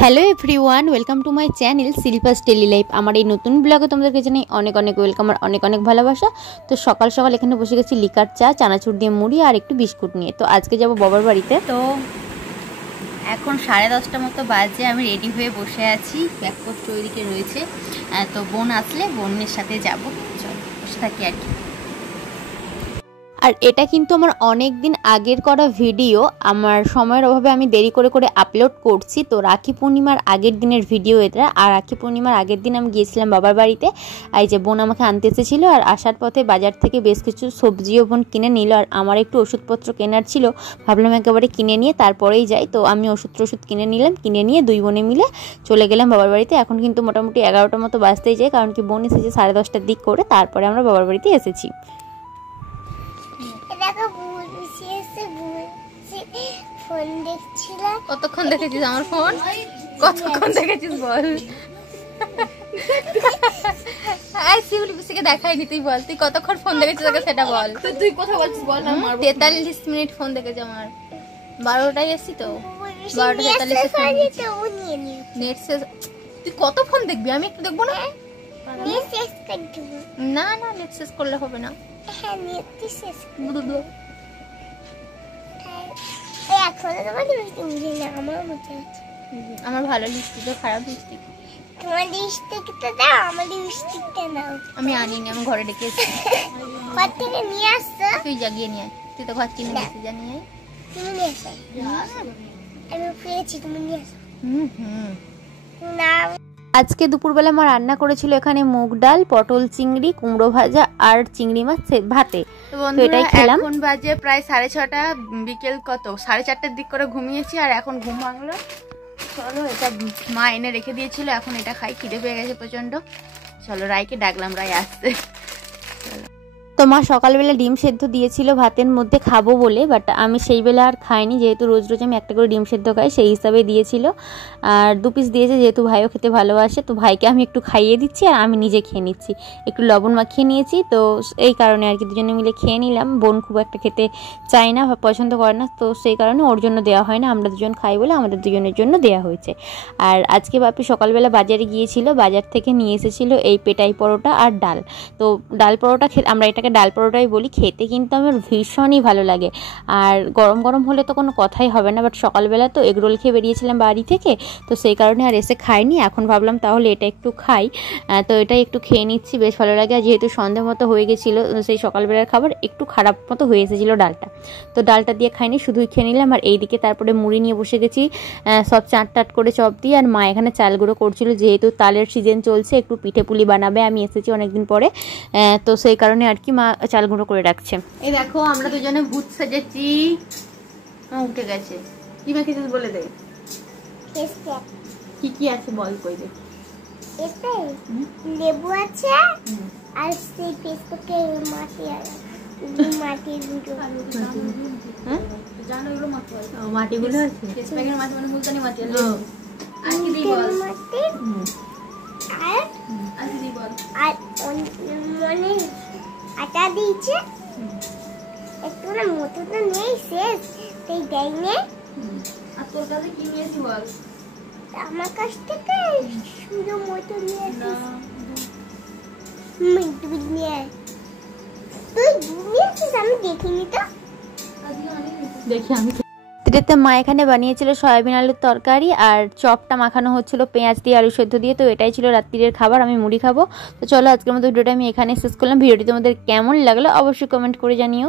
Hello everyone, welcome to my channel Shilpa's daily life. আমার এই নতুন ব্লগে তোমাদেরকে জানাই অনেক অনেক ওয়েলকাম আর অনেক অনেক ভালোবাসা। তো সকাল সকাল এখানে বসে গেছি লিকার চা, চানাচুর দিয়ে মুড়ি আর একটু বিস্কুট নিয়ে। তো আজকে যাব বাবার বাড়িতে। তো এখন 10:30 মতো বাজে, আমি রেডি হয়ে বসে আছি, ব্যাগপত্র ওইদিকে রয়েছে। তো বোন আসলে বোনের সাথে যাব, চল বসে থাকি আর কি। আর এটা কিন্তু আমার অনেক দিন আগের করা ভিডিও, আমার সময়ের অভাবে আমি দেরি করে করে আপলোড করছি। তো রাখি পূর্ণিমার আগের দিনের ভিডিও এটা। আর রাখি পূর্ণিমার আগের দিন আমি গিয়েছিলাম বাবার বাড়িতে। এই যে বোন আমাকে আনতে এসেছিল, আর আসার পথে বাজার থেকে বেশ কিছু সবজিও বোন কিনে নিল। আর আমার একটু ওষুধপত্র কেনার ছিল, ভাবলাম একেবারে কিনে নিয়ে তারপরেই যাই। তো আমি ওষুধ কিনে নিলাম, কিনে নিয়ে দুই বোনে মিলে চলে গেলাম বাবার বাড়িতে। এখন কিন্তু মোটামুটি 11টার মতো বাজতেই যায়, কারণ কি বোন এসেছে 10:30টার দিক করে, তারপরে আমরা বাবার বাড়িতে এসেছি। কতক্ষণ দেখেছিস আমার ফোন? কতক্ষণ দেখেছিস বল? দেখাইনি, তুই বল তুই কতক্ষণ ফোন দেখেছিস সেটা বল। তুই কথা বলছিস বল। 43 মিনিট ফোন দেখেছি আমার। 12টায় এসছি তো, 12:43 নেট শেষ। তুই কত ফোন দেখবি? আমি একটু দেখবো না। না না, নেট শেষ করলে হবে না। আমার ভালো লিপস্টিক, খারাপ লিপস্টিক। তোমার লিপস্টিকটা দাও, আমার লিপস্টিকটা নাও। আমি আনিনি, আমি ঘরে রেখেছি। ঘর থেকে নিয়ে আসছো? তুই জাগিয়ে নিয়ে আয়, তুই তো ঘর কিনে নিয়েছিস, জানিয়ে আয়। তুমি নিয়ে আসো। আমি পেয়েছি, তুমি নিয়ে আসো। না, আজকে দুপুরবেলা মা রান্না করেছিল এখানে মুগ ডাল, পটল চিংড়ি, কুমড়ো ভাজা আর চিংড়ি মাছ ভাতে। তো এটাই খেলাম। এখন বাজে প্রায় 6:30, বিকেল কত 4:30টার দিক করে ঘুমিয়েছি, আর এখন ঘুম ভাঙলো। চলো, এটা মা এনে রেখে দিয়েছিল, এখন এটা খাই, খিদে পেয়ে গেছে প্রচন্ড। চলো রায়কে ডাকলাম, রায় আসতে। তো মা সকালবেলা ডিম সেদ্ধ দিয়েছিল ভাতের মধ্যে খাবো বলে, বাট আমি সেই বেলা আর খাইনি, যেহেতু রোজ রোজ আমি একটা করে ডিম সেদ্ধ খাই, সেই হিসাবে দিয়েছিল। আর 2 পিস দিয়েছে, যেহেতু ভাইও খেতে ভালোবাসে। তো ভাইকে আমি একটু খাইয়ে দিচ্ছি আর আমি নিজে খেয়ে নিচ্ছি। একটু লবণ মাখিয়ে নিয়েছি, তো এই কারণে আর কি দুজনে মিলে খেয়ে নিলাম। বোন খুব একটা খেতে চায় না, পছন্দ করে না, তো সেই কারণে ওর জন্য দেওয়া হয় না, আমরা দুজন খাই বলে আমাদের দুজনের জন্য দেওয়া হয়েছে। আর আজকে বাপি সকালবেলা বাজারে গিয়েছিল, বাজার থেকে নিয়ে এসেছিল এই পেটাই পরোটা আর ডাল। তো ডাল পরোটা আমরা এটাকে ডাল পরোটাই বলি, খেতে কিন্তু আমার ভীষণই ভালো লাগে। আর গরম গরম হলে তো কোনো কথাই হবে না, বাট সকালবেলা তো এগরোল খেয়ে বেরিয়েছিলাম বাড়ি থেকে, তো সেই কারণে আর এসে খাইনি। এখন ভাবলাম তাহলে এটা একটু খাই, তো এটাই একটু খেয়ে নিচ্ছি, বেশ ভালো লাগে। আর যেহেতু সন্ধে মতো হয়ে গেছিলো, সেই সকালবেলার খাবার একটু খারাপ মতো হয়ে এসেছিলো ডালটা, তো ডালটা দিয়ে খাইনি, শুধুই খেয়ে নিলাম। আর এইদিকে তারপরে মুড়ি নিয়ে বসে গেছি, সব চাট করে চপ দিয়ে। আর মা এখানে চাল গুঁড়ো করছিল, যেহেতু তালের সিজন চলছে, একটু পিঠে পুলি বানাবে, আমি এসেছি অনেকদিন পরে, তো সেই কারণে আর কি মা চাল গুঁড়ো করে রাখছে। এই দেখো আমরা দুজনে ভূত সেজেছি। উঠে গেছে। কি মেখেছিস বলে দে, কি কি আছে বল, কই দে। এতে লেবু আছে, আর সেই পেস্টকে মাটির দুটো। হ্যাঁ জানো এগুলো মাটি হয়, মাটিগুলো আছে, পেস্টকের মাটি মানে মুলতানি মাটি। আর কি দিই বল? মাটি আর কি দিই বল? আর মানে আটা দিয়েছে একটু, না মতো তো নেই, শেষ তাই দেয়নি। আর তোর কাছে কি নিয়েছি বল? আমার কাছ থেকে শুধু মতো নিয়েছিস। তুই নিয়েছিস, আমি দেখিনি তো। দেখি আমি। এটাতে মা এখানে বানিয়েছিল সয়াবিন আলুর তরকারি, আর চপটা মাখানো হচ্ছিল পেঁয়াজ দিয়ে, আলু সেদ্ধ দিয়ে। তো এটাই ছিল রাত্রির খাবার, আমি মুড়ি খাবো। তো চলো আজকের মতো ভিডিওটা আমি এখানে শেষ করলাম। ভিডিওটি তোমাদের কেমন লাগলো অবশ্যই কমেন্ট করে জানিও।